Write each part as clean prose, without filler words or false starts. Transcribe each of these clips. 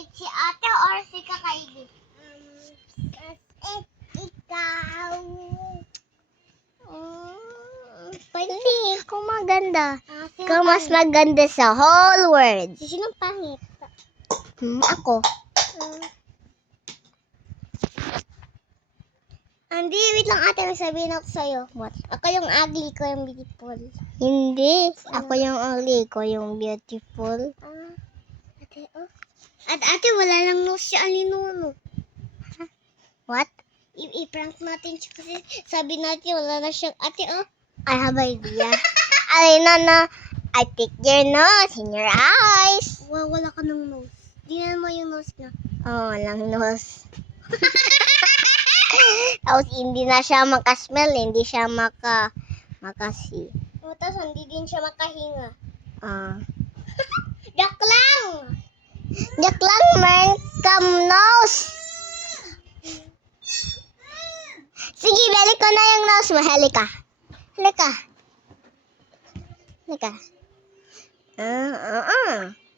pangit? Si ate or si kakaibig? Ikaw. Hindi, ikaw maganda. Sino Ikaw mas pangit? maganda sa whole world. Sinong pangit? Ako. Hindi, wait lang ate. May sabihin ako sa'yo. What? Ako yung ugly ko, yung beautiful. Hindi. Ako yung ugly, ikaw yung beautiful. Ate, At ate, wala lang nose si Alinuno. What? I-prank natin siya kasi sabi natin wala na siyang ate, I have idea. Alina na, I take your nose in your eyes. Wala ka ng nose. Tingnan mo yung nose niya. Oh, walang nose. Tapos hindi na siya makasmell, hindi siya makasi. Tapos hindi din siya makahinga. Yak lang! Diyak lang, man, kam nose. Sige, balik ko na yung nose mo. Halika. Halika. Halika.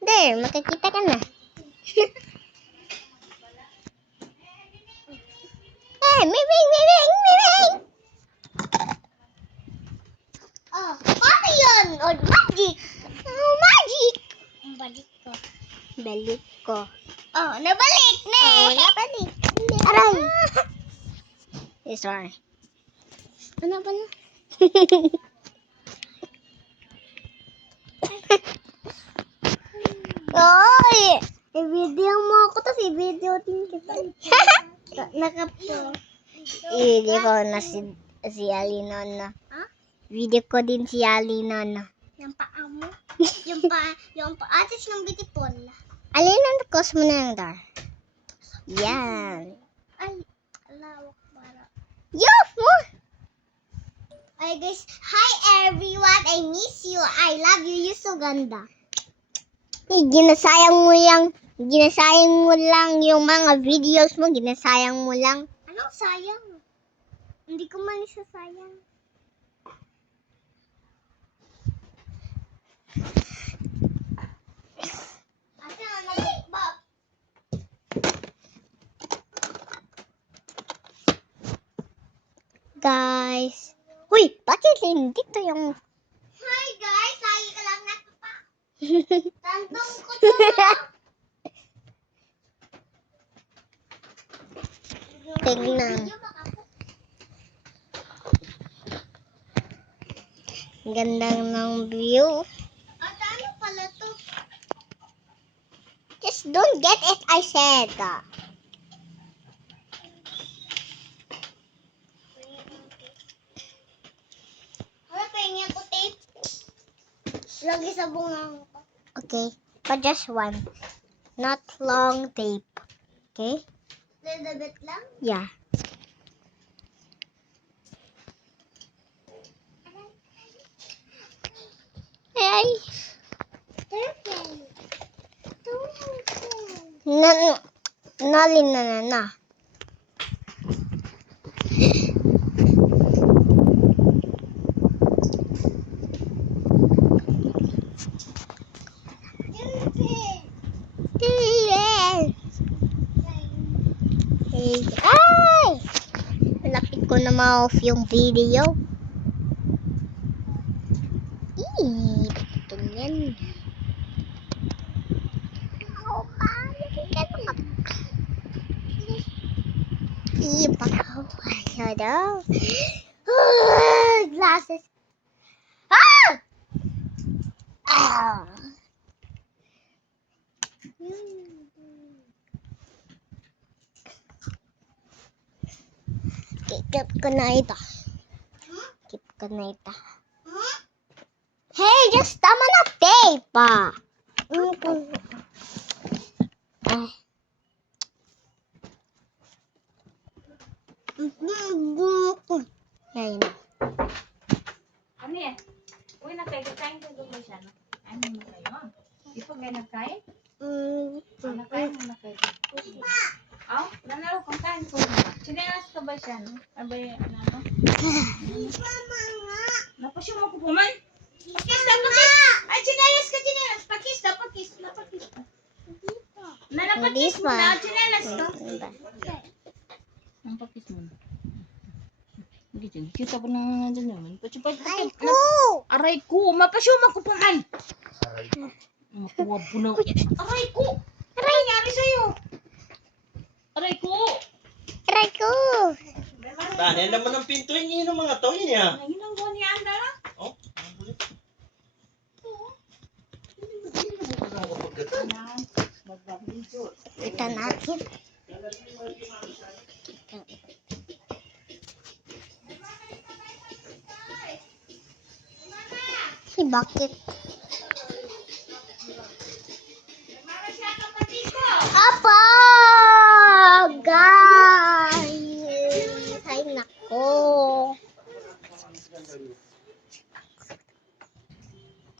There, makikita ka na. Hey, mibing, mibing, mibing. Paano yun? Magic! Magic. Balik ko. Balik ko. Nabalik na Nabalik. Aray. Sorry. Ano ba na? Oy! I-video mo ako, tapos i-video din kita. Nakapo. Video ko na si Alina na. Video ko din si Alina na. Yung paa mo? yung atis ng beautiful. Alina, close mo na yung door. Yan. Ay, lawak para. Yup mo! Ay guys, hi everyone, I miss you. I love you, you so ganda. Ginasayang mo lang yung mga videos mo, ginasayang mo lang. Anong sayang? Hindi ko man isasayang. Ate, nag-box. Guys. Uy, bakit dito yung... Hi guys, lagi ka lang natupa. Tantong ko to. Tignan. Ganda ng view. Ate, ano pala to? Just don't get it, I said. Wala pa yung ako tape. Lagi sa bunga ko. Okay, but just one. Not long tape. Okay? Little bit lang. Yeah. Hey. Nalin na. Hey. Ay! Malapit ko na ma-off yung video. Ito yan. Ayaw daw. Glasses. Keep ko na ito. Keep ko na ito. Hey, just tama na tape. Ay. Yan. Ano yan? Uy, nagkain ka doon siya. Ano mo kayo? Di pa kayo nagkain? Nagkain mo na kayo. Oh, nanalo kang kain ko. Sinelas ka ba siya? No? Abay, ano? Napasyo mo ko puman? Pakis na, pakis! Ay, sinelas ka, sinelas! Pakis na, pakis na, pakis na. Nalapakis mo na. Chinelas to. Ang pakis mo na. Kita pa na dyan naman. Ay ko! Aray ko. Mapasyuma ko pa man. Makuha po na. Aray ko. Aray nangyari sa'yo. Aray ko. Aray ko! Tahan naman ang pinto niya ng mga tao niya. Ngayon ang buwan niya anda na. Oh, Kita natin. Bakit? Mara siya kapatid ko. Apa! Guys! Ay, nako.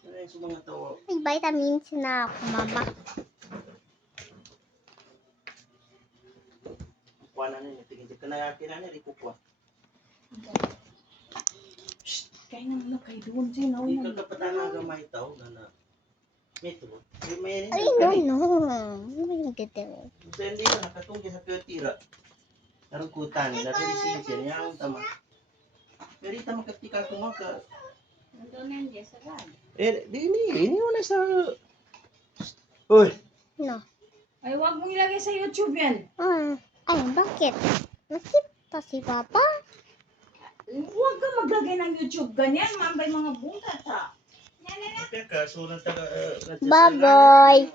ano yung sa mga tao? May vitamins na ako, mama. Kuha na niya. Tingin ka na yakin na niya. Ikukuha. Kaya naman kay doon siya. Hindi ka kapatan na gamay tao na metro. May Ay, no. May ganda. So, hindi na nakatunggi sa piyotira. Narukutan. Narulisensya niya ang tama. Pero ita makatikal ko mga ka. Nandun yan dyan sa lan. Ini mo na sa... Uy! No. Ay, wag mong ilagay sa YouTube yan. Ay, bakit? Nakita si Papa? Huwag ka maglagay ng YouTube ganyan. Mambay mga bungat ha. Yan na. Kaya ka, so nang taga... Bye-bye.